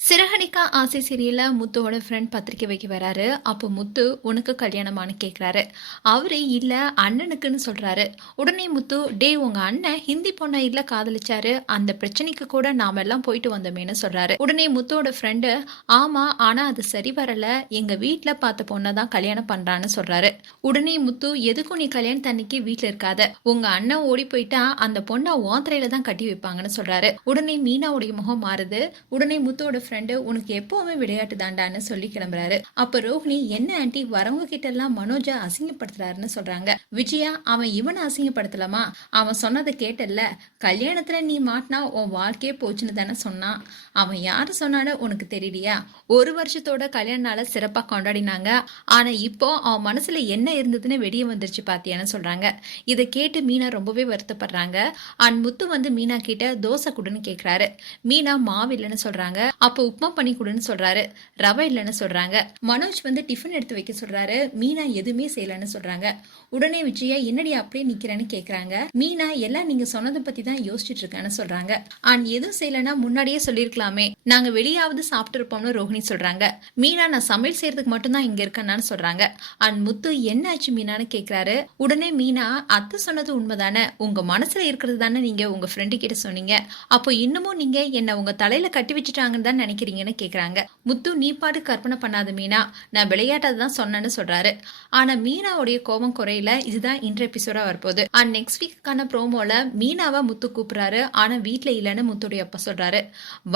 சிறகணிக்கா ஆசை சீரியல்ல முத்துவோட ஃப்ரெண்ட் பத்திரிக்கை வைக்க வராரு. அப்போ முத்து உனக்கு கல்யாணமானு கேட்குறாரு அவரு இல்ல அண்ணனுக்குன்னு சொல்றாரு. உடனே முத்து டே உங்க அண்ணன் ஹிந்தி பொண்ணை இல்லை காதலிச்சாரு. அந்த பிரச்சனைக்கு கூட நாம எல்லாம் போயிட்டு வந்தோமேனு சொல்றாரு. உடனே முத்துவோட ஃப்ரெண்டு ஆமா ஆனா அது சரி வரல. எங்க வீட்டில் பார்த்த பொண்ணை தான் கல்யாணம் பண்றான்னு சொல்றாரு. உடனே முத்து எதுக்கும் நீ கல்யாணம் அன்னைக்கு வீட்டில் இருக்காத. உங்க அண்ணன் ஓடி போயிட்டா அந்த பொண்ணை ஓந்திரையில தான் கட்டி வைப்பாங்கன்னு சொல்றாரு. உடனே மீனாவுடைய முகம் மாறுது. உடனே முத்துவோட ஃப்ரெண்டு உனக்கு எப்பவுமே விளையாட்டு தாண்டான்னு சொல்லி கிளம்புறாரு. அப்ப ரோஹிணி என்ன ஆண்டி வரவங்க கிட்ட எல்லாம் மனோஜா அசிங்கப்படுத்துறாருன்னு சொல்றாங்க. விஜயா அவன் இவனை அசிங்கப்படுத்தலாமா? அவன் சொன்னதை கேட்டல்ல கல்யாணத்துல நீ மாட்டினா உன் வாழ்க்கையே போச்சுன்னு தானே சொன்னான் அவன் யாரு சொன்னாலும் உனக்கு தெரியலையா? ஒரு வருஷத்தோட கல்யாண நாள சிறப்பா கொண்டாடினாங்க. ஆனா இப்போ அவன் மனசுல என்ன இருந்ததுன்னு வெளியே வந்துருச்சு பாத்தியான்னு சொல்றாங்க. இதை கேட்டு மீனா ரொம்பவே வருத்தப்படுறாங்க. அண்ட் முத்து வந்து மீனா கிட்ட தோசை கொடுன்னு கேக்குறாரு. மீனா மாவு இல்லைன்னு சொல்றாங்க. அப்ப உப்புமா பண்ணி கொடுன்னு சொல்றாரு. ரவை இல்லைன்னு சொல்றாங்க. மனோஜ் வந்து டிஃபன் எடுத்து வைக்க சொல்றாரு. மீனா எதுவுமே செய்யலன்னு சொல்றாங்க. உடனே விஜயா என்னடி அப்படியே நிக்கிறேன்னு கேக்குறாங்க. மீனா எல்லாம் நீங்க சொன்னதை பத்தி தான் யோசிச்சுட்டு இருக்கேன்னு சொல்றாங்க. அண்ட் எதுவும் செய்யலன்னா முன்னாடியே சொல்லியிருக்கலாமே. நாங்கள் வெளியாவது சாப்பிட்டு இருப்போம்னு ரோஹிணி சொல்கிறாங்க மீனா நான் சமையல் செய்யறதுக்கு மட்டும்தான் இங்கே இருக்கேன்னு சொல்கிறாங்க அண்ட் முத்து என்ன ஆச்சு மீனான்னு கேட்குறாரு உடனே மீனா அத்தை சொன்னது உண்மைதானே? உங்கள் மனசில் இருக்கிறது தானே நீங்கள் உங்கள் ஃப்ரெண்டு கிட்ட சொன்னீங்க. அப்போ இன்னமும் நீங்கள் என்னை உங்கள் தலையில் கட்டி வச்சுட்டாங்கன்னு தான் நினைக்கிறீங்கன்னு கேட்குறாங்க முத்து நீ பாட்டு கற்பனை பண்ணாத மீனா. நான் விளையாட்டது தான் சொன்னேன்னு சொல்கிறாரு ஆனால் மீனாவுடைய கோபம் குறையில. இதுதான் இன்றைய எபிசோடா வரப்போகுது. அண்ட் நெக்ஸ்ட் வீக்கான ப்ரோமோவில் மீனாவை முத்து கூப்பிட்றாரு. ஆனால் வீட்டில் இல்லைன்னு முத்துடைய அப்பா சொல்கிறாரு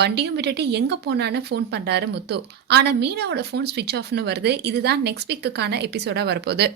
வண்டியும் விட்டுட்டு எங்க போனான்னு ஃபோன் பண்றாரு முத்து. ஆனா மீனாவோட ஃபோன் ஸ்விட்ச் ஆஃப்னு வருது. இதுதான் நெக்ஸ்ட் வீக்குக்கான எபிசோடா வரப்போகுது.